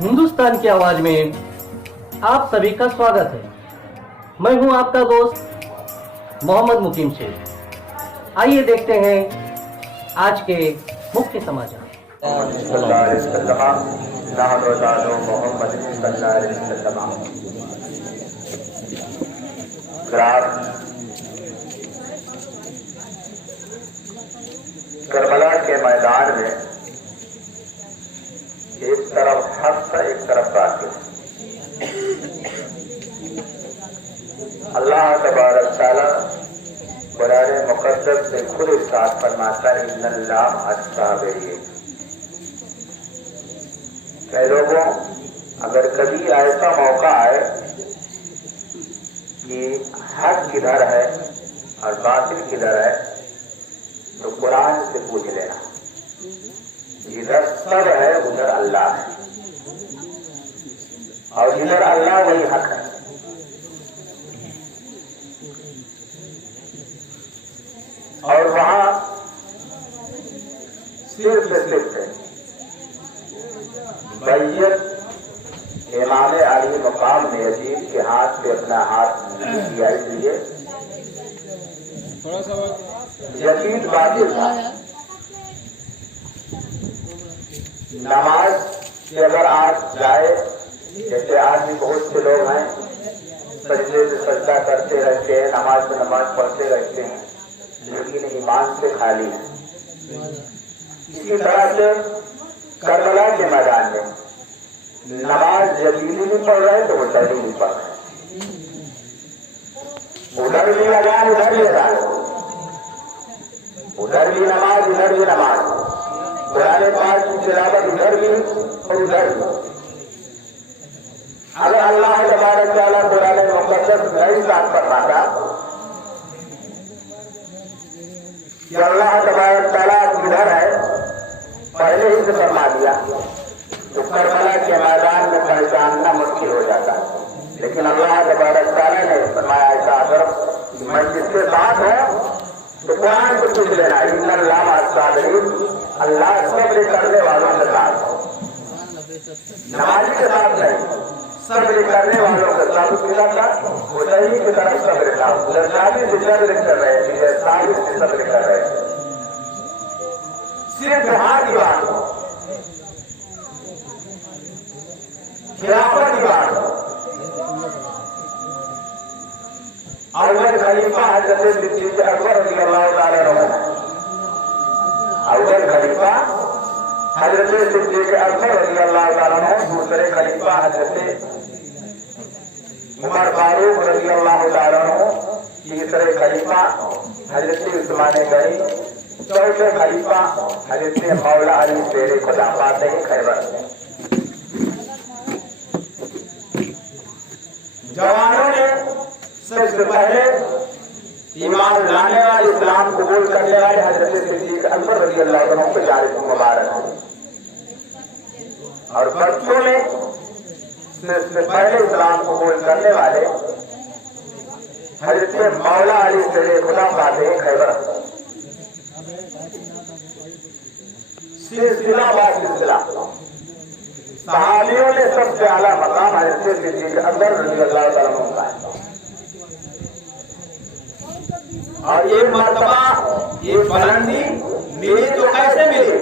हिंदुस्तान की आवाज में आप सभी का स्वागत है। मैं हूं आपका दोस्त मोहम्मद मुकीम शेख। आइए देखते हैं आज के मुख्य समाचार। करबला के मैदान में एक तरफ हक था, एक तरफ बातिल। अल्लाह तबारक तआला कुरान मुक़द्दस से खुद इरशाद फरमाता है, इन्नल्लाह अस्साबिरीन। कई लोगों, अगर कभी ऐसा मौका आए कि हक किधर है और बातिल किधर है, तो कुरान से पूछ लेना। जिधर सब है उधर अल्लाह है, और जिधर अल्लाह वही हक है। और वहां सिर्फ बैयत इमाम अली मकाम ने यजीद के हाथ पे अपना हाथ किया, इसलिए यजीद बातिल था। नमाज के अगर आज जाए, जैसे आज भी बहुत से लोग हैं सजदे से सजदा करते रहते हैं, नमाज में नमाज पढ़ते रहते हैं, लेकिन ईमान से खाली है। इसी तरह से करबला के मैदान में नमाज यजीदी भी पढ़ रहे तो उधर भी नहीं पढ़ रहे, उधर भी अजान उधर भी अजान, उधर भी नमाज उधर भी नमाज, कुरान पाक की तिलावत उधर भी और उधर भी। अगर अल्लाह तबारक तआला कुरान मुक़द्दस नहीं साफ फरमाता कि अल्लाह तबारक तआला किधर है, पहले ही से फरमा दिया, तो करबला के मैदान में पहचानना मुश्किल हो जाता है। लेकिन अल्लाह तबारक तआला ने फरमाया, ऐसा अगर मैं जिसके साथ है तो कुरान को पूछ लेना, इन्नल्लाह अस्साबिरीन। अल्लाह सब्र करने वालों के साथ, नमाजी के साथ नहीं, सब्र करने वालों के साथ। उदयी की तरफ सब्र था, लज्जाती से सब्र कर रहे थे, साबित से सब्र कर रहे थे। सिर्फ हाथ की बात हो, खिलाफत की बात हो, अव्वल खलीफा हज़रत सिद्दीक़ अकबर रज़ियल्लाहु ताला अन्हु, अव्वल खलीफा हज़रत सिद्दीक़ अकबर रज़ियल्लाहु ताला अन्हु, दूसरे खलीफा हज़रत उमर फारूक रज़ियल्लाहु ताला अन्हु, तीसरे खलीफा हज़रत उस्मान गनी, चौथे खलीफा हज़रत मौला अली शेर खुदा फातिह खैबर। जवानों ने सबसे पहले ईमान लाने वाले, इस्लाम कबूल करने वाले हज़रत सिद्दीक़ अकबर रज़ियल्लाहु अन्हु को जारिक मुबारक हो। और बच्चों में सबसे पहले इस्लाम कबूल करने वाले हज़रत मौला अली शेर खुदा फातिह खैबर। सिलसिला बा सिलसिला सहाबियों में सबसे आला मकाम हज़रत सिद्दीक़ अकबर रज़ियल्लाहु ताला अन्हु का है। और ये मर्तबा, ये बुलंदी मिली तो कैसे मिली?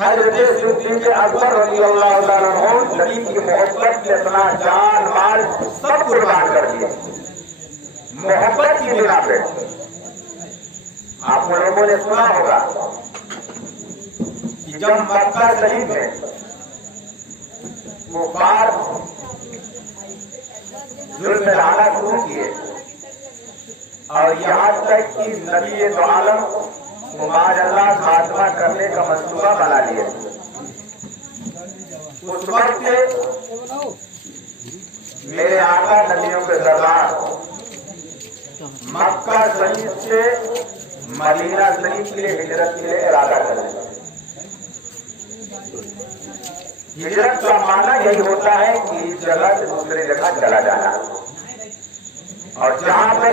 हज़रत सिद्दीक़ अकबर रज़ियल्लाहु ताला अन्हु नबी की मोहब्बत में अपना जान माल सब कुर्बान कर दिए, मोहब्बत की बिना पे। आप लोगों ने सुना होगा कि जब मक्का शरीफ में वो बार जुल्म डालना शुरू किए, और यहाँ तक कि नबी तो आलम मुबारल्लाह खात्मा करने का मंसूबा बना लिए। उस वक्त मेरे आका नबियों के सरदार मक्का शरीफ से मदीना शरीफ के लिए हिजरत के लिए इरादा कर रहे। हिजरत का माना यही होता है कि इस जगह से दूसरी जगह चला जाना, और जहां पर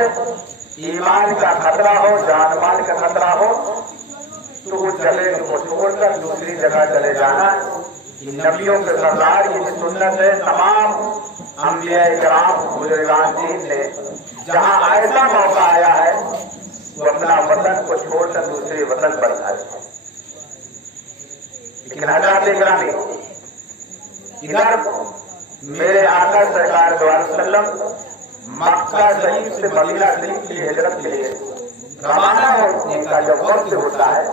ईमान का खतरा हो, जान माल का खतरा हो, तो वो जगह को छोड़कर दूसरी जगह चले जाना कि नबियों के सरदार की सुन्नत है। तमाम अंबिया-ए-किराम बुजुर्गान दीन ने जहां ऐसा मौका आया है वो अपना वतन को छोड़कर दूसरे वतन पर आए। लेकिन हज़रत गिरामी इधर मेरे आका सरकार सल्लम मक्का शरीफ से मदीना शरीफ की हिजरत के लिए रवाना होने का जब वक्त होता है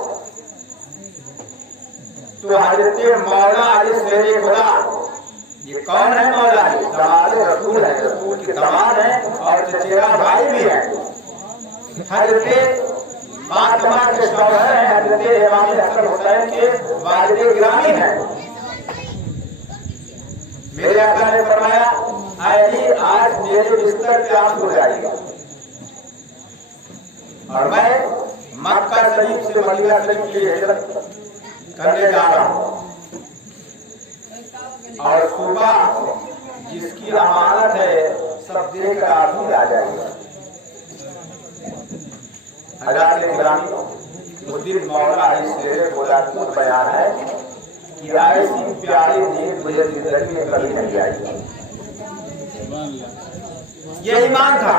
तो हजरत मौला अली शेर खुदा, ये कौन है मौला अली? दामाद रसूल है, रसूल के दामाद है और चचेरा भाई भी है। हजरत फातिमा के शौहर हैं, हजरत इमाम हसन हुसैन के वालिद गिरामी हैं। मेरे आका ने फरमाया, अली आज मेरे बिस्तर पे आप सो जाइएगा और मैं मक्का शरीफ से मदीना शरीफ की हिजरत करने जा रहा हूं और सुबह जिसकी अमानत है सब देकर आप ही आ जाएगा। हज़रत गिरामी उस दिन मौला अली शेर खुदा का बयान है कि ऐसी प्यारी नींद मुझे जिंदगी में कभी नहीं आई। ये ईमान था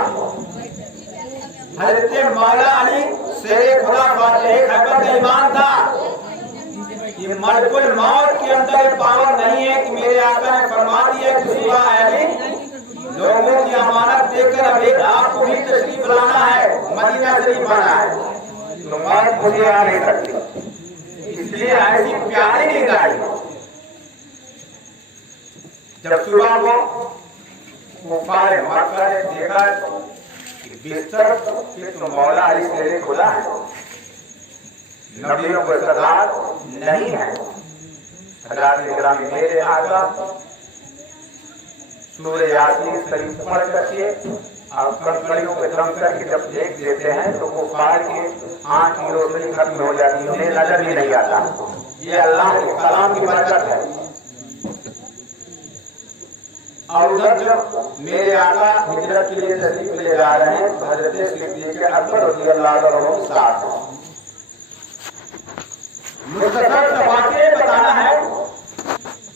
हज़रत मौला अली शेर खुदा फातिह खैबर का ईमान था। ये मलकुल मौत के अंदर ये पावर नहीं है कि मेरे आका ने फरमा दिया कि सुबह अली लोगों की अमानत देकर अभी आपको भी तशरीफ लाना है, मदीना शरीफ आना है, तो मौत मुझे आ नहीं सकती। इसलिए ऐसी प्यारी नींद आई। जब सुबह को कुफार मक्का ने देखा कि बिस्तर पे तो मौला अली शेर खुदा है, नबियों के सरदार नहीं है। हज़रत गिरामी मेरे आका सूरह यासीन शरीफ पढ़ करके और कंकड़ियों के दम करके जब देख देते हैं तो कुफार की आंख की रोशनी खत्म हो जाती है, उन्हें नजर भी नहीं आता। ये अल्लाह के कलाम की बरकत है। और उधर जब मेरे आका हिजरत के लिए तशरीफ ले जा रहे हैं तो हज़रत सिद्दीक़ अकबर रज़ियल्लाहु अन्हु साथ मुख्तसर वाक़या बताना है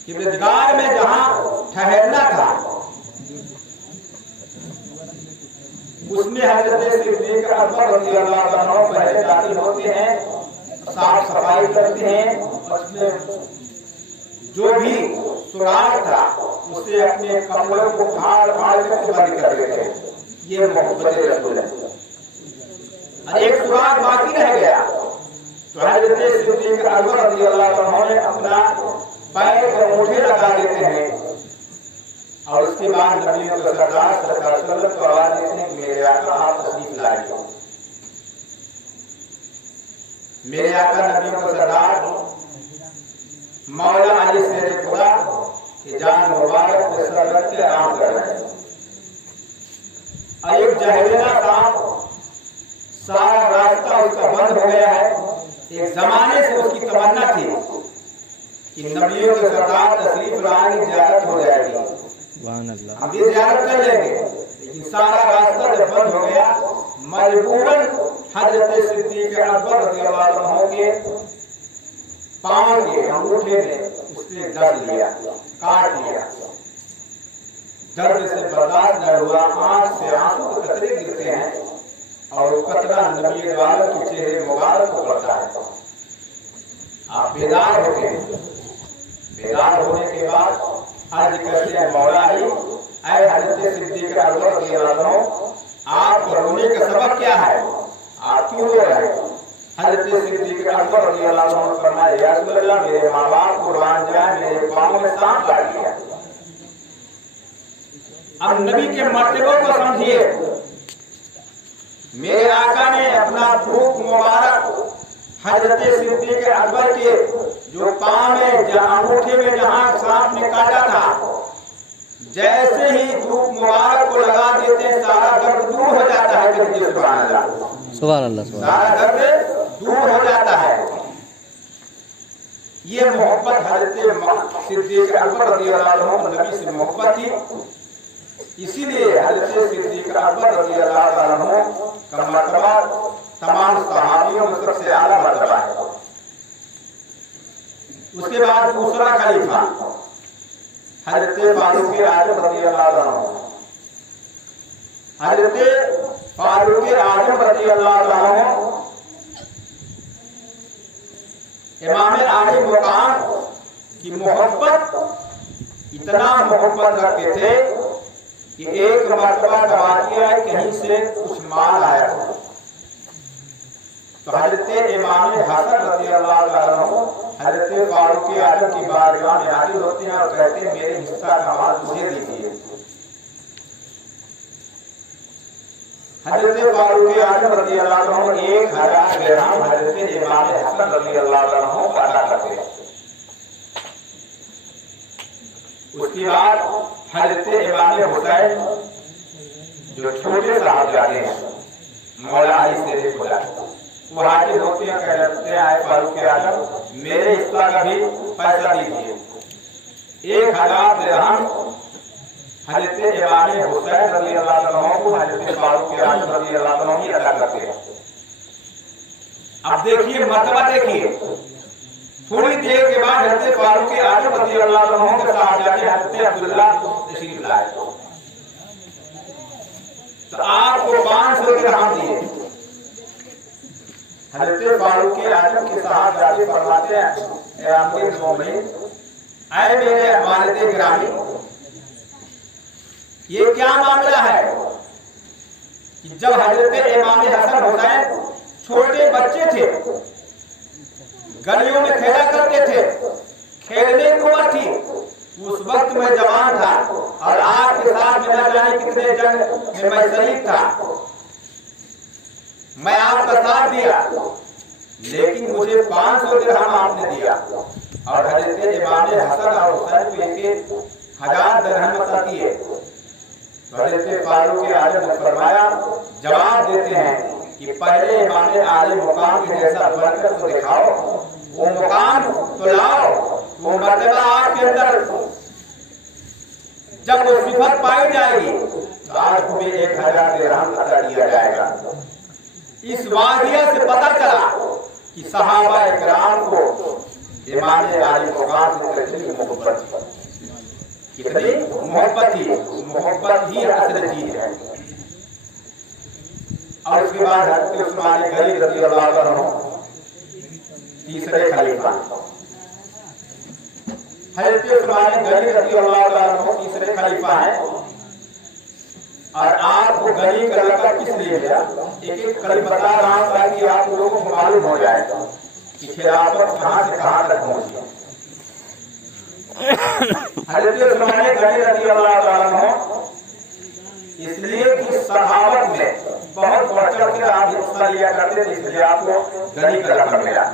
कि बिजगार में जहां ठहरना था उसमें हज़रत सिद्दीक़ अकबर रज़ियल्लाहु अन्हु पहले दाखिल होते हैं, साफ सफाई करते हैं, उसमें जो भी सुराग था उसे अपने कपड़ों को फाड़ फाड़ कर बंद कर देते हैं। ये मोहब्बत रसूल है। एक सुराग बाकी रह गया तो हज़रत सिद्दीक़ अकबर रज़ियल्लाहु अन्हु ने अपना पैर पर अंगूठे लगा देते हैं और उसके बाद नबियों के सरदार सल्लल्लाहु अलैहि वसल्लम को आवाज देते हैं, मेरे आका आप तशरीफ लाइए। मेरे आका नबियों के सरदार मौला अली शेर खुदा की जान मुबारक के सर रख के आराम कर रहे हैं। एक जहरीला सांप सारा रास्ता उसका बंद हो गया है। एक जमाने से उसकी तमन्ना थी कि नबियों के सरदार तशरीफ लाने की ज़ियारत हो जाएगी, हम भी ज़ियारत कर लेंगे। लेकिन सारा रास्ता जब बंद हो गया मजबूरन हज़रत सिद्दीक़ अकबर रज़ियल्लाहु अन्हु के पांव के अंगूठे ने उसने दर्द लिया, काट लिया। दर्द से बर्दाश्त न हुआ, आंख से आंसू के कतरे गिरते हैं और वो कतरा नबी वालों के चेहरे मुबारक को पड़ता है। आप बेदार होते हैं। बेदार होने के बाद अर्ज करते हैं, मौला अली ऐ हज़रत सिद्दीक़ अकबर रज़ियल्लाहु अन्हु आप रोने का सबब क्या है, आप क्यों रो रहे हैं? हज़रत सिद्दीक़ अकबर रज़ियल्लाहु अन्हु ने फरमाया, या रसूल अल्लाह मेरे माँ बाप कुर्बान जाए, मेरे पाँव में सांप काट लिया। अब नबी के मर्तबे को समझिए। मेरे आका ने अपना थूक मुबारक हज़रत सिद्दीक़ अकबर के जो पाँव में अंगूठे में जहाँ सांप ने काटा था, जैसे ही थूक मुबारक को लगा देते हैं सारा दर्द दूर हो जाता है। सुभान अल्लाह, सुभान अल्लाह, सारा दर्द दूर हो जाता है। ये मोहब्बत हज़रत सिद्दीक़ अकबर रज़ियल्लाहु अन्हु नबी से मोहब्बत थी। इसीलिए हज़रत सिद्दीक़ अकबर रज़ियल्लाहु अन्हु का मर्तबा तमाम सहाबियों में सबसे आला मर्तबा है। उसके बाद दूसरा खलीफा हजरत फारूक आजम रज़ियल्लाहु अन्हु। हजरत फारूक आजम रज़ियल्लाहु अन्हु इमाम आली मुकाम की मोहब्बत इतना मोहब्बत रखते थे कि एक मर्तबा दवातिया है कहीं से कुछ माल आया तो हजरत इमाम हसन रज़ियल्लाहु अन्हु हजरत फारूक आजम की बारगाह में हाजिर होते हैं और कहते हैं मेरे हिस्सा का माल मुझे दीजिए। हजरत फारूक आजम रज़ियल्लाहु अन्हु 1000 दिरहम हजरत इमाम हसन रज़ियल्लाहु अन्हु को अदा करते हैं। उसके बाद हजरत इमाम हुसैन जो छोटे साहबजादे हैं मौला अली से खुदा वो हाजिर होते हैं, कहते हैं फारूक आजम मेरे हिस्सा का भी पैसा दीजिए। 1000 दिरहम हजरत इमाम हुसैन रज़ियल्लाहु अन्हु को हजरत फारूक आजम रज़ियल्लाहु अन्हु ही अदा करते हैं। अब देखिए मर्तबा देखिए, थोड़ी देर के बाद हजरत फारूक आजम रज़ियल्लाहु अन्हु के साहबजादे हजरत अब्दुल्ला तशरीफ लाए तो आपको 500 दिरहम दिए। हजरत फारूक आजम के साहबजादे फरमाते हैं ए अमीर मोमिनीन, ऐ मेरे वालिद गिरामी, ये क्या मामला है कि जब हजरत इमाम हसन हुसैन छोटे बच्चे थे, गलियों में खेला करते थे, खेलने की उम्र थी, उस वक्त मैं जवान था और आपके साथ में न जाने कितने जंग में मैं शरीक था, मैं आपका साथ दिया, लेकिन मुझे 500 दिरहम आपने दिया और हजरत इमाम हसन और हुसैन को एक 1000 दिरहम अता किए। तो हजरत फारूक आजम ने फरमाया, जवाब देते हैं कि पहले इमाम आली मुकाम के जैसा बनकर तो दिखाओ, वो मुकाम तो लाओ, वो मर्तबा आपके अंदर जब वो सिफत पाई जाएगी तो आपको भी 1000 दिरहम अता किया जाएगा। इस वाक़िया से पता चला कि सहाबा इकराम को इमाम आली मुकाम से कितनी मोहब्बत थी, मोहब्बत ही असल चीज है। और उसके बाद हजरत उस्मान गनी रज़ियल्लाहु अन्हु तीसरे खलीफा, हजरत उस्मान गनी रज़ियल्लाहु अन्हु तीसरे खलीफा हैं। और आपको गनी का लक़ब किस लिए मिला, एक कड़ी बता रहा हूं ताकि आप लोगों को मालूम हो जाए कि खिलाफत कहां से कहां तक पहुंची। हजरत उस्मान गनी रज़ियल्लाहु अन्हु इसलिए कि सहाबत में बहुत बढ़ चढ़ के आप हिस्सा लिया करते थे, इसलिए आपको गनी का लक़ब मिला।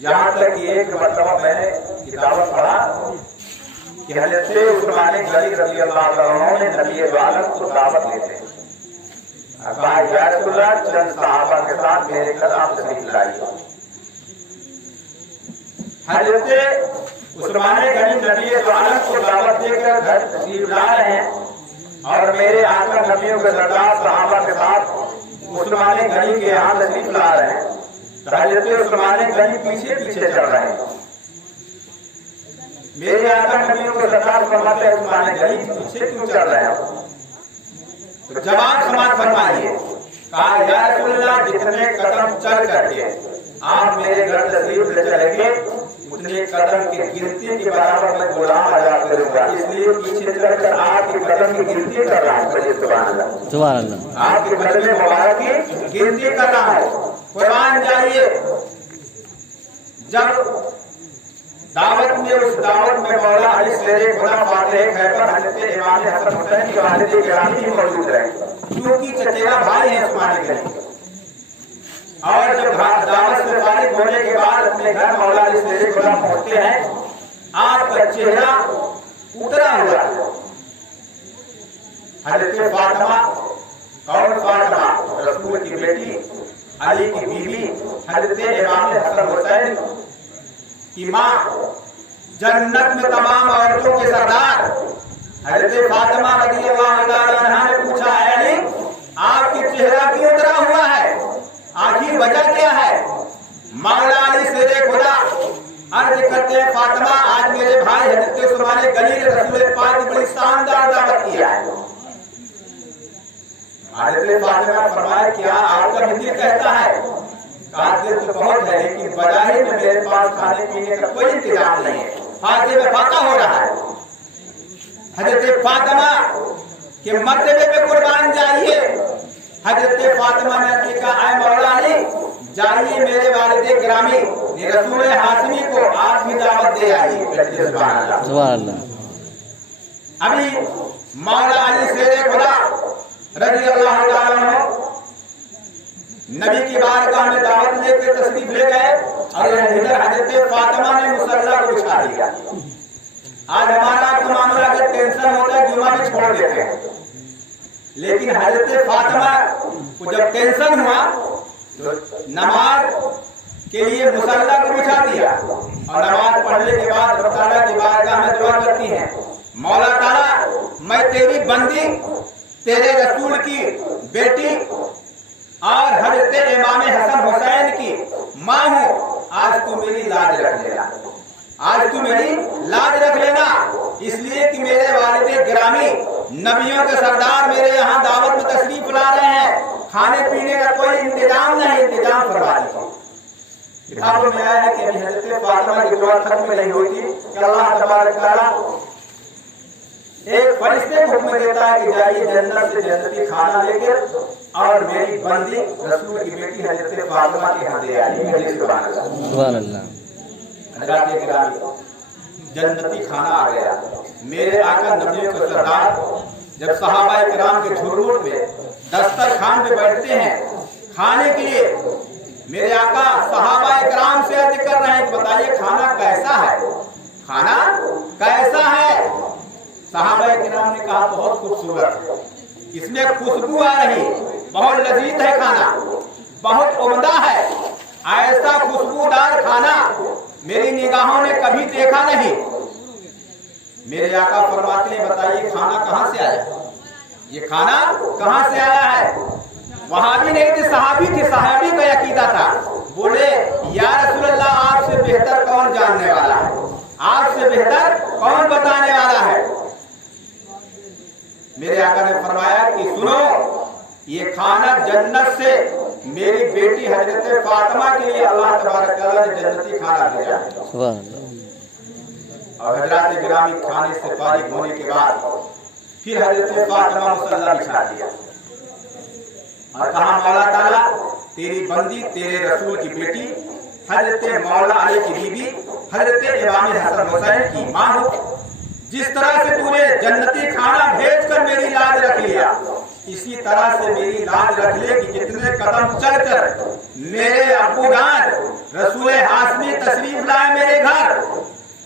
यहाँ तक कि एक मरतबा मैंने किताब पढ़ा कि हजरत उस्मान गनी रज़ियल्लाहु अन्हु ने नबी आलम को दावत देते कहा, या रसूलल्लाह चंद सहाबा के साथ मेरे घर आप तशरीफ लाइए। हजरत उस्मान गनी नबी आलम को दावत देकर घर तशरीफ ला रहे हैं और मेरे आका नबियों के सरदार सहाबा के साथ उस्मान गनी के यहाँ तशरीफ ला रहे हैं। तो हजरत उस्मान गनी पीछे पीछे चल रहे हैं। मेरे आका नबियों के सरदार फरमाते हैं, उस्मान गनी पीछे क्यों चल रहे हैं? तो जवाब समाज फरमाइए। कहा, या रसूलल्लाह जितने कदम चल करके आप मेरे घर तशरीफ ले चलेंगे उतने कदम की गिनती के बराबर मैं गुलाम आजाद करूंगा, इसलिए पीछे चलकर आपके कदम की गिनती कर रहा हूँ। सुभान अल्लाह, आपके कदम मुबारक की गिनती कर रहा हूँ। कुरान जाइए, जब दावत में उस दावत में मौला अली शेर खुदा फातिह खैबर हजरत इमाम हसन हुसैन के वालिद गिरामी मौजूद रहे, क्योंकि चचेरा भाई है उस्मान गनी। और जब दावत से फारिग होने के बाद अपने घर मौला अली शेर खुदा पहुंचते हैं, आपका चेहरा उतरा हुआ है। हजरत फातिमा, कौन फातिमा? रसूल की बेटी, अली की बीवी, हजरत इमाम हसन हुसैन की माँ, जन्नत में तमाम औरतों के सरदार हजरत फातिमा रज़ियल्लाहु अन्हा ने पूछा, अली आपकी चेहरा क्यों उतरा हुआ है, आखिर वजह क्या है? मौला अली शेर खुदा हजरत फातिमा आज मेरे भाई हजरत उस्मान गनी ने रसूल पाक की बड़ी शानदार दावत किया है। हजरत फातिमा फरमाया क्या आपका भी दिल कहता है? कहा दिल तो बहुत है लेकिन बाजारी में मेरे पास खाने पीने का कोई इंतजाम नहीं है, हाथे में फाका हो रहा है। हजरत फातिमा के मर्तबे पे कुर्बान जाइए। हजरत फातिमा ने कहा आए मौला अली जाइए मेरे वालिद गिरामी रसूल हाशमी को आप भी दावत दे आइए। सुभान अल्लाह। अभी मौला अली शेर खुदा रज़ी अल्लाह तआला अन्हु नबी की बारगाह में दावत लेकर तशरीफ ले गए और इधर हजरत फातिमा ने मुसल्ला को बिछा दिया। आज हमारा तो मामला अगर टेंशन होता है जुमा भी छोड़ देते हैं, लेकिन हजरत फातिमा को जब टेंशन हुआ तो नमाज के लिए मुसल्ला को बिछा दिया और नमाज पढ़ने के बाद रब ताला की बारगाह में दुआ करती हैं, मौला ताला मैं तेरी बंदी तेरे रसूल की बेटी और हजरत इमाम हसन हुसैन की माँ हूँ, आज तू मेरी लाज रख लेना, आज तू मेरी लाज रख लेना, इसलिए कि मेरे वालिद गिरामी नबियों के सरदार मेरे यहाँ दावत में तशरीफ ला रहे हैं, खाने पीने का कोई इंतजाम नहीं, इंतजाम करवा दीजिए। किताबों में आया है कि हजरत फातिमा की दुआ खत्म नहीं होती कि अल्लाह तबारक तआला एक फरिश्ते को हुक्म देता है कि जाइए जन्नत से जन्नती खाना लेकर और मेरी बंदी रसूल की बेटी हजरत फातिमा के यहाँ दे आइए। सुभान अल्लाह। हजरात गिरामी जन्नती खाना आ गया। मेरे आका नबियों के सरदार जब सहाबा किराम के झुरमुट में दस्तरखान पे बैठते हैं खाने के लिए, मेरे आका सहाबा किराम से अर्ज कर रहे हैं कि बताइए खाना कैसा है, खाना कैसा है? सहाबा किराम ने कहा बहुत खूबसूरत, इसमें खुशबू आ रही, बहुत लजीज है खाना, बहुत उम्दा है, ऐसा खुशबूदार खाना मेरी निगाहों ने कभी देखा नहीं। मेरे आका फरमाते हैं बताइए खाना कहाँ से आया, ये खाना कहाँ से आया है? वहाबी नहीं थे, सहाबी थे, सहाबी का अकीदा था। बोले या रसूल अल्लाह आपसे बेहतर कौन जानने वाला है, आपसे बेहतर कौन बताने वाला है? मेरे आका ने फरमाया कि सुनो ये खाना जन्नत से मेरी बेटी हजरत फातिमा के लिए अल्लाह तबारक तआला ने जन्नती खाना भेजा। सुभान अल्लाह। और हजरात गिरामी खाने से फारिग होने के बाद फिर हजरत फातिमा मुसल्ला बिछा दिया और कहा मौला ताला तेरी बंदी तेरे रसूल की बेटी हजरत मौला अली की बीबी हजरत इमाम हसन हुसैन की माँ हो, जिस तरह से तूने जन्नती खाना भेजकर मेरी लाज रख लिया, इसी तरह से मेरी लाज रख ले कि जितने कदम चलकर मेरे अब्बूजान रसूल हाशमी तशरीफ लाए मेरे घर,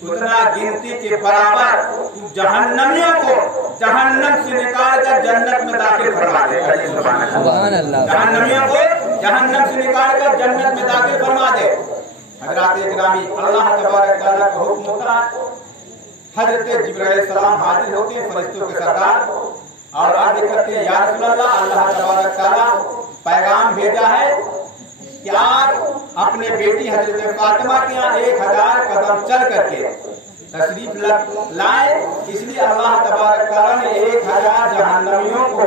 उतना गिनती के बराबर तू जहन्नमियों को जहन्नम से निकाल कर जन्नत में दाखिल फरमा दे। सुभान अल्लाह। जहन्नमियों को जहन्नम से निकाल कर जन्नत में दाखिल फरमा दे। हजरात गिरामी अल्लाह तबारक तआला का हुक्म होता है, हजरत जिब्राइल सलाम हाजिर होते हैं फरिश्तों के सरदार और अर्ज करते हैं या रसूल अल्लाह अल्लाह तबारक तआला पैगाम भेजा है कि आप अपने बेटी हजरत फातिमा के यहाँ 1000 कदम चल करके तशरीफ लाए, इसलिए अल्लाह तबारक तआला ने 1000 जहन्नमियों को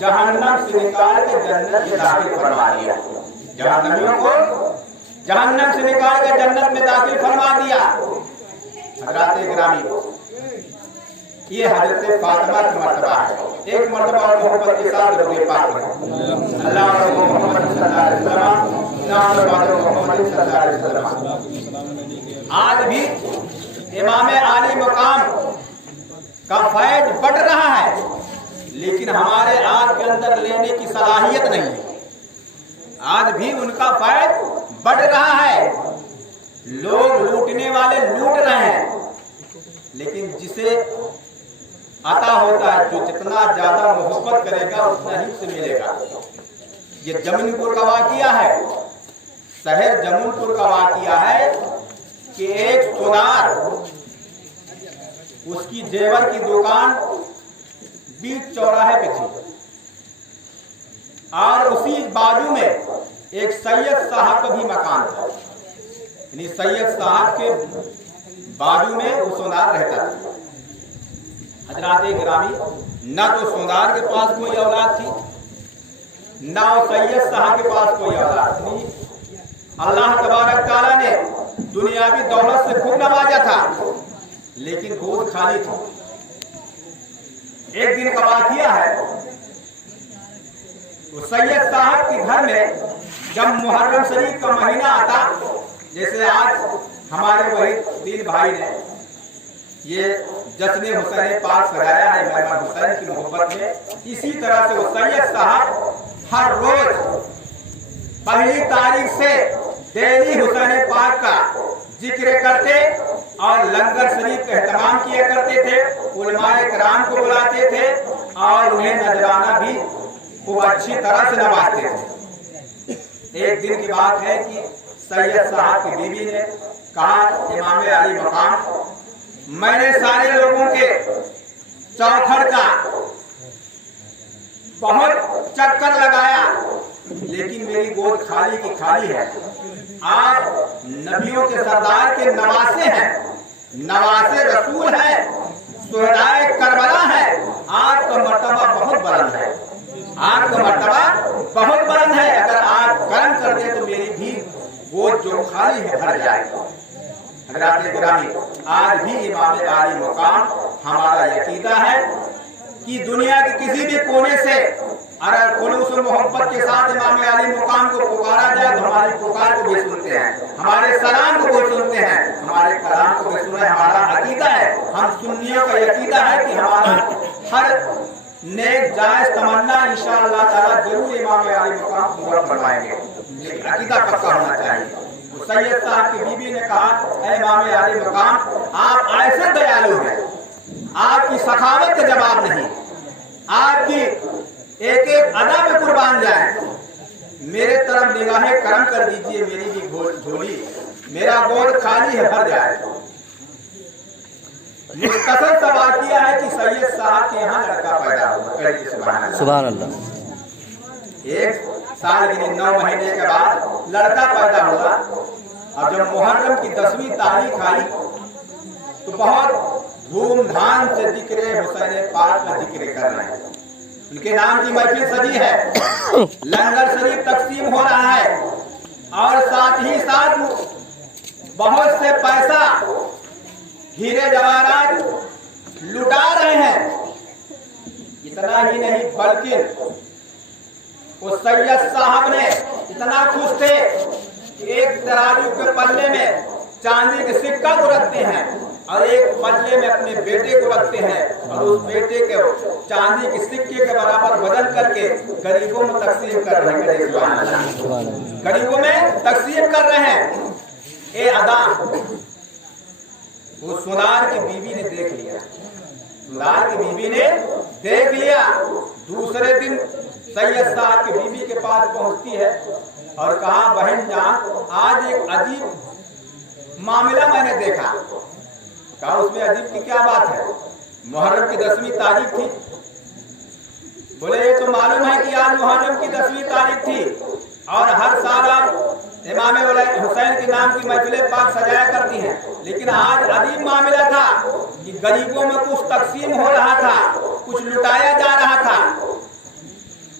जहन्नम से निकाल के जन्नत में दाखिल फरमा दिया। जहन्नमियों को जहन्नम से निकाल के जन्नत में दाखिल फरमा दिया। हजरात गिरामी ये हजरत फातिमा की मर्तबा है। एक मर्तबा और मोहब्बत के साथ रोज़े पाक में अल्लाह और मोहम्मद सल्लल्लाहु अलैहि वसल्लम नाम और मोहम्मद सल्लल्लाहु अलैहि वसल्लम। आज भी इमाम आली मकाम का फैज बढ़ रहा है, लेकिन हमारे आज के अंदर लेने की सलाहियत नहीं है। आज भी उनका फैज बढ़ रहा है, लोग लूटने वाले लूट रहे हैं, लेकिन जिसे अता होता है जो जितना ज्यादा मोहब्बत करेगा उतना ही से मिलेगा। ये जमीनपुर का वाकिया है, शहर जमीनपुर का वाकिया है कि एक सुनार उसकी जेवर की दुकान बीच चौराहे पे थी और उसी बाजू में एक सैयद साहब का भी मकान था। यानी सैयद साहब के बाजू में वो सोनार रहता था। हजरात गिरामी, न तो सोनार के पास कोई औलाद थी, न सैयद साहब के पास कोई औलाद थी। अल्लाह तबारक तआला ने दुनियावी दौलत से खूब नवाजा था, लेकिन गोद खाली थी। एक दिन का वाक़िया है, तो सैयद साहब के घर में जब मुहर्रम शरीफ का महीना आता, जैसे आज हमारे वही तीन भाई ने ये जश्न हुसैन पाक सजाया है मेहमान हुसैन की मोहब्बत में, इसी तरह से वो सैयद साहब हर रोज पहली तारीख से डेली हुसैन पाक का जिक्र करते और लंगर शरीफ का एहतमाम किया करते थे, उलमाए किराम को बुलाते थे और उन्हें नजराना भी खूब अच्छी तरह से नवाजते थे। एक दिन की बात है कि सैयद साहब की बीवी ने कहा, इमाम अली मकाम, मैंने सारे लोगों के चौखट का बहुत चक्कर लगाया, लेकिन मेरी गोद खाली की खाली है। आप नबियों के सरदार के नवासे हैं, नवासे रसूल हैं, सुहदाए करबला है, आपका मर्तबा बहुत बुलंद है, आपका मर्तबा बहुत बुलंद है। अगर आप कर्म कर दे तो मेरी भी गोद जो खाली है भर जाएगी। हज़रात गिरामी, आज भी इमाम आली मकाम हमारा यकीदा है कि दुनिया के किसी भी कोने से अगर खुलूस और मोहब्बत के साथ इमाम आली मकाम को पुकारा जाए तो हमारी पुकार को भी सुनते हैं, हमारे सलाम को भी सुनते हैं, हमारे कलाम को भी सुना है। हमारा अकीदा है, हम सुन्नियों का यकीदा है कि हमारा हर नेक जायज तमन्ना इंशाअल्लाह ताला जरूर इमाम आली मकाम पूरा फरमाएंगे। लेकिन अकीदा पक्का होना चाहिए। सैयद साहब की बीबी ने कहा, ऐ इमाम आली मकाम, आप ऐसे दयालु हैं, आपकी सखावत का जवाब नहीं, आपकी एक एक अदा में कुर्बान जाए। मेरे तरफ निगाहें करम कर दीजिए, मेरी भी झोली, मेरा गोद खाली है भर जाए। मुख्तसर सा वाक़िया है कि सैयद साहब के यहाँ लड़का पैदा हुआ, सुभान अल्लाह। एक साल की 9 महीने के बाद लड़का पैदा हुआ और जब मुहर्रम की 10वीं तारीख आई तो बहुत धूमधाम से जिक्र हुसैन पाक का जिक्र कर रहे हैं। उनके नाम की महफिल सजी है, लंगर शरीफ तकसीम हो रहा है और साथ ही साथ बहुत से पैसा हीरे जवाहरात लुटा रहे हैं। इतना ही नहीं बल्कि वो सैयद साहब ने इतना खुश थे कि एक तराजू के पल्ले में चांदी के सिक्का को रखते हैं और एक पल्ले में अपने बेटे को रखते हैं और उस बेटे के चांदी के सिक्के के बराबर वजन करके गरीबों में तकसीम कर रहे हैं, गरीबों में तकसीम कर रहे हैं। ये अदा वो सुनार की बीवी ने देख लिया, सुनार की बीवी ने देख लिया। दूसरे दिन सैयद साहब की बीवी के पास पहुंचती है और कहा, बहन जान, आज एक अजीब मामला मैंने देखा। कहा, उसमें अजीब की क्या बात है? मुहर्रम की 10वीं तारीख थी। बोले, ये तो मालूम है कि आज मुहर्रम की 10वीं तारीख थी और हर साल आप इमाम हुसैन के नाम की महफिल पाक सजाया करती हैं, लेकिन आज अजीब मामला था कि गरीबों में कुछ तकसीम हो रहा था, कुछ लुटाया जा रहा था।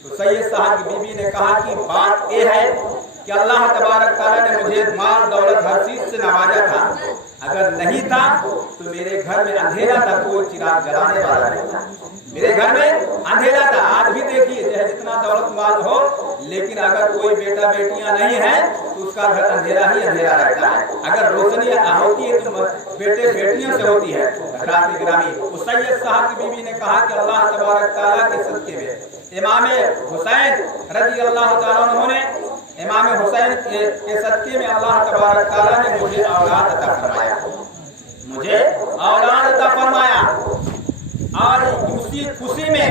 तो सैयद साहब की बीबी ने कहा कि बात यह है कि अल्लाह तबारक तआला ने मुझे माल दौलत हर चीज से नवाजा था, अगर नहीं था तो मेरे घर में अंधेरा था, कोई चिराग जलाने वाला नहीं था, मेरे घर में अंधेरा था। आज भी देखिए, चाहे जितना दौलत माल हो, लेकिन अगर कोई बेटा बेटियां नहीं है तो उसका घर अंधेरा ही अंधेरा रहता है। अगर रोशनी होती है तो बेटे बेटियों से होती है। हज़रात गिरामी, उस सैयद साहब की बीबी ने कहा कि अल्लाह तबारक तआला के सदके में इमाम हुसैन रज़ी अल्लाह तआला अन्हु ने, इमाम हुसैन के सदके में अल्लाह तबारक तआला ने मुझे औलाद अता फरमाया, मुझे औलाद अता फरमाया। और उसी खुशी में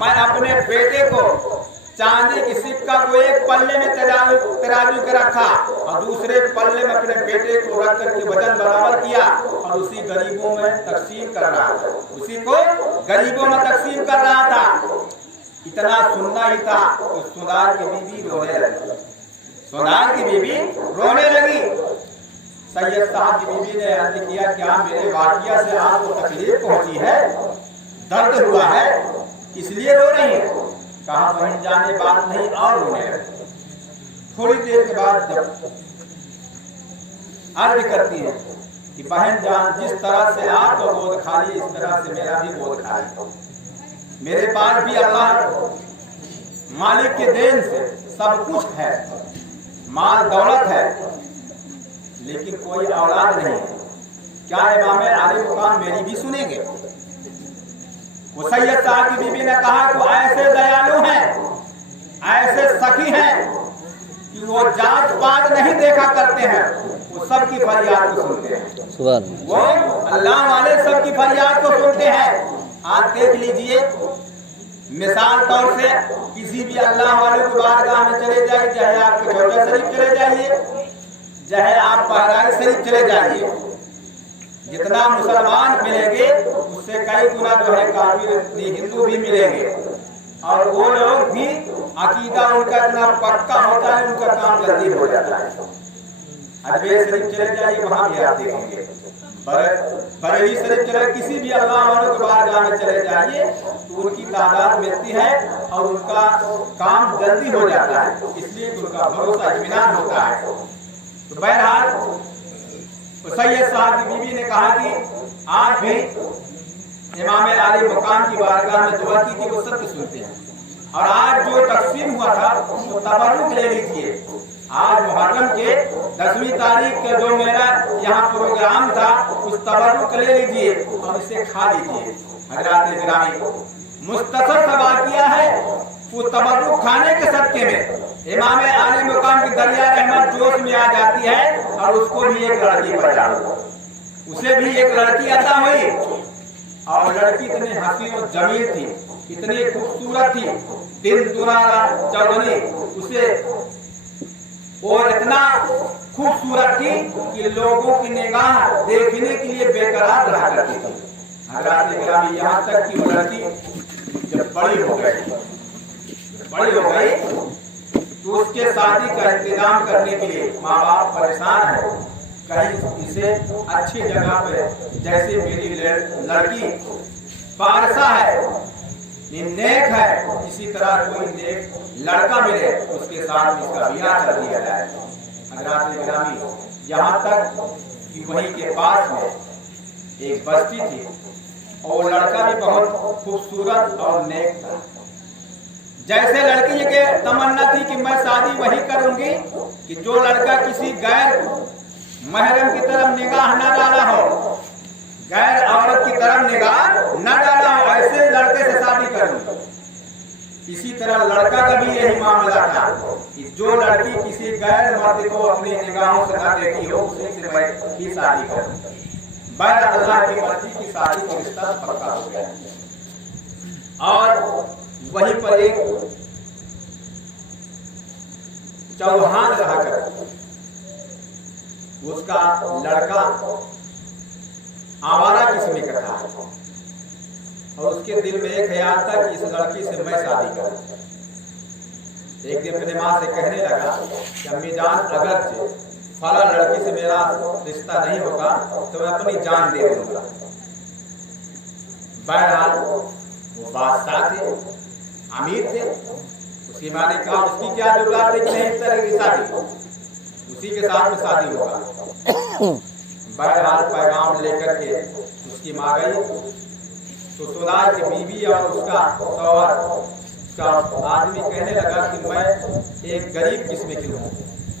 मैं अपने बेटे को चांदी की सिक्का को एक पल्ले में तराजू के रखा और दूसरे पल्ले में अपने बेटे को रख करके वजन बराबर किया और उसी गरीबों में तकसीम कर रहा था, उसी को गरीबों में तकसीम कर रहा था। इतना सुनना ही था तो सुनार की बीबी रोने लगी, सुनार की बीबी रोने लगी। सैयद साहब की बीवी ने अर्ज किया, क्या मेरे वाकिया से आपको तकलीफ पहुंची है, दर्द हुआ है, इसलिए रो रही है? कहा बहन जाने बात नहीं, और रोने लगी। थोड़ी देर के बाद जब अर्ज करती है कि बहन जान, जिस तरह से आपको गोद खाली, इस तरह से मेरा भी गोद खाली। मेरे पास भी अल्लाह मालिक के देन से सब कुछ है, माल दौलत है, लेकिन कोई औलाद नहीं है। क्या इमाम आली मुकाम मेरी भी सुनेंगे? वो सैयद साहब की बीबी ने कहा कि ऐसे दयालु हैं, ऐसे सखी हैं कि वो जात पात नहीं देखा करते हैं, वो सबकी फरियाद को सुनते हैं। वो अल्लाह वाले सबकी फरियाद को सुनते हैं। आप देख लीजिए, मिसाल तौर से किसी भी अल्लाह वाले की बारगाह में चले जाइए, चाहे आप कचौटा शरीफ चले जाइए, चाहे आप बहराइच शरीफ चले जाइए, जितना मुसलमान मिलेंगे उससे कई गुना जो है काफिर हिंदू भी मिलेंगे। और वो लोग भी अकीदा उनका इतना पक्का होता है, उनका काम जल्दी हो जाता है। अजमेर शरीफ चले जाइए, वहां भी आप देखेंगे, बरेली शरीफ चले, किसी भी अल्लाह वालों के बारगाह में चले जाइए तो उनकी तादाद मिलती है और उनका काम जल्दी हो जाता है, इसलिए उनका भरोसा इत्मीनान होता है। तो बहरहाल सैयद साहब की बीवी ने कहा कि आप भी इमाम आली मुकाम की बारगाह में दुआ की थी, वो सब सुनते हैं। और आज जो तकसीम हुआ था वो तबर्रुक ले लीजिए। आज मुहर्रम के 10वीं तारीख का जो मेरा यहाँ प्रोग्राम था, उस तबर्रुक ले लीजिए और इसे खा लीजिए। हज़रात गिरामी, मुख्तसर सा वाक़िया है, वो तबर्रुक खाने के सदके में इमाम आली मुकाम की दरिया रहमत जोश में आ जाती है और उसको भी एक लड़की पैदा हुई, उसे भी एक लड़की अता हुई। और लड़की इतनी हसीन और जमील थी, इतनी खूबसूरत थी, दिल दुरारा चौधरी, उसे और इतना खूबसूरत थी कि लोगों की निगाह देखने के लिए बेकरार रहा करती थी। हज़रात गिरामी, यहाँ तक कि वो लड़की जब बड़ी हो गई तो उसके शादी का इंतजाम करने के लिए माँ बाप परेशान है। कहीं इसे अच्छी जगह पे, जैसे मेरी लड़की पारसा है, नेक है, इसी तरह कोई नेक लड़का मिले, उसके साथ इसका ब्याह कर दिया जाए। हज़रात गिरामी, यहाँ तक कि वहीं के पास में एक बस्ती थी और लड़का भी बहुत खूबसूरत और नेक था। जैसे लड़की के तमन्ना थी कि मैं शादी वही करूंगी कि जो लड़का किसी गैर महरम की तरफ निगाह न डाला हो, गैर औरत की तरफ निगाह न डाला हो, ऐसे लड़के से शादी करूंगी। इसी तरह लड़का का भी यही मामला था कि जो लड़की किसी गैर मर्द को अपनी निगाहों से न देखी हो, उसी से मैं ही शादी करूंगी। बैर अल्लाह की मर्जी की शादी का रिश्ता पक्का हो गया। और वहीं पर एक चौहान रहा कर, उसका लड़का आवारा किस्म का था और उसके दिल में एक ख्याल था कि इस लड़की से मैं शादी करूं। एक दिन अपने माँ से कहने लगा कि अम्मी जान, अगर फला लड़की से मेरा रिश्ता नहीं होगा तो मैं अपनी जान दे दूंगा। बहरहाल वो बादशाह थे, अमीर थे, उसकी माँ ने कहा उसकी क्या जरूरत है कि नहीं इस तरह की शादी, उसी के साथ में शादी होगा। बहरहाल पैगाम लेकर के उसकी माँ गई तो सुनार की बीवी और उसका शौहर का आदमी कहने लगा कि मैं एक गरीब किस्म की हूँ,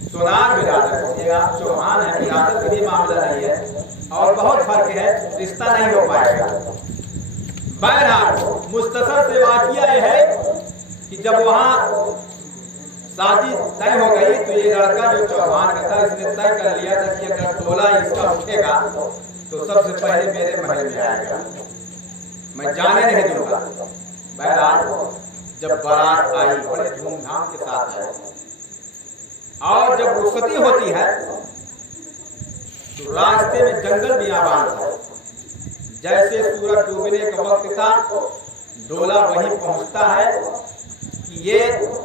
सुनार बिरादर, ये आप चौहान है, बिरादर का भी मामला नहीं है और बहुत फर्क है, रिश्ता नहीं हो पाएगा। बहरहाल मुख्तसर से वाक़िया यह है कि जब वहाँ शादी तय हो गई तो ये लड़का जो चौहान का था, इसने तय कर लिया था कि अगर टोला इसका उठेगा तो सबसे पहले मेरे महल में आएगा, मैं जाने नहीं दूंगा। बहरहाल जब बारात आई बड़े धूमधाम के साथ आई और जब रुखसती होती है तो रास्ते में जंगल बियाबान था। जैसे सूरज डूबने का वक्त था, डोला वहीं पहुंचता है कि ये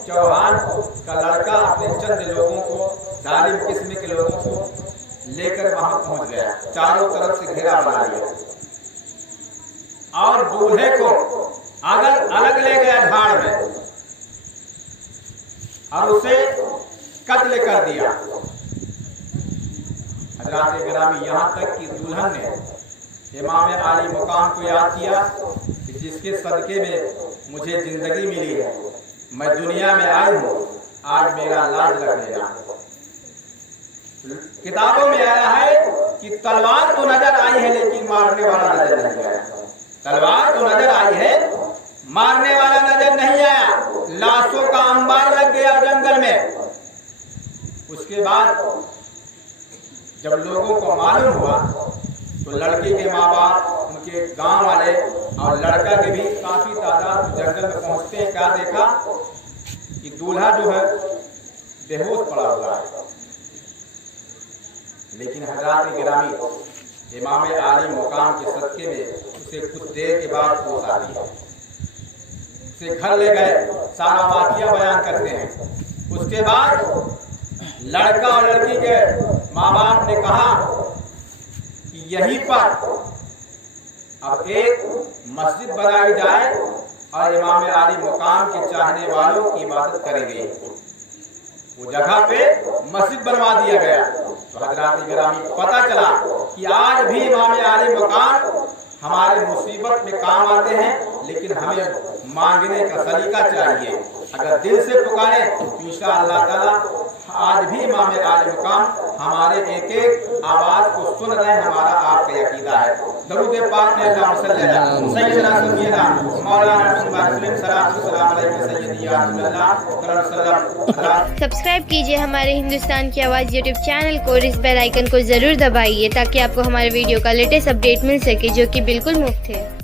चौहान का लड़का अपने चंद लोगों को, जालिम किस्म के लोगों को लेकर वहां पहुंच गया, चारों तरफ से घेरा बना लिया और दूल्हे को अलग ले गया झाड़ में और उसे कत्ल कर दिया। हजरात गिरामी, यहाँ तक कि दुल्हन ने इमाम आली मुकाम को याद किया कि जिसके सदके में मुझे जिंदगी मिली है, मैं दुनिया में आई हूँ, आज मेरा लाज रख लेना। किताबों में आया है कि तलवार तो नजर आई है लेकिन मारने वाला नजर नहीं आया। तलवार तो नजर आई है, मारने वाला नजर नहीं आया। लाशों का अंबार लग गया जंगल में। उसके बाद जब लोगों को मालूम हुआ तो लड़की के माँ बाप, उनके गांव वाले और लड़का के भी काफी तादाद जंगल में पहुंचते हैं। क्या देखा कि दूल्हा जो है बेहोश पड़ा हुआ है, लेकिन हजरात गिरामी, इमाम आली मुकाम के सदके में उसे कुछ देर के बाद होश आ गई। उसे घर ले गए, सारा वाकया बयान करते हैं। उसके बाद लड़का और लड़की के माँ बाप ने कहा कि यहीं पर अब एक मस्जिद बनाई जाए और इमाम आली मुकाम के चाहने वालों की इबादत करेंगे। वो जगह पे मस्जिद बनवा दिया गया। तो हजरात गिरामी, पता चला कि आज भी इमाम आली मुकाम हमारे मुसीबत में काम आते हैं, लेकिन हमें मांगने का सलीका चाहिए। अगर दिल से पुकारे तो इंशाअल्लाह ताला आज भी इमाम आली मुकाम हमारे एक एक आवाज को सुन रहे हैं। हमारा आपका यकीदा है। दरूद पाक में अल्लाह सैयदना सैयदना मौलाना मुस्लिम सल्लल्लाहु अलैहि वसल्लम। सब्सक्राइब कीजिए हमारे हिंदुस्तान की आवाज़ यूट्यूब चैनल को और इस बेल आइकन को ज़रूर दबाइए ताकि आपको हमारे वीडियो का लेटेस्ट अपडेट मिल सके, जो कि बिल्कुल मुफ्त है।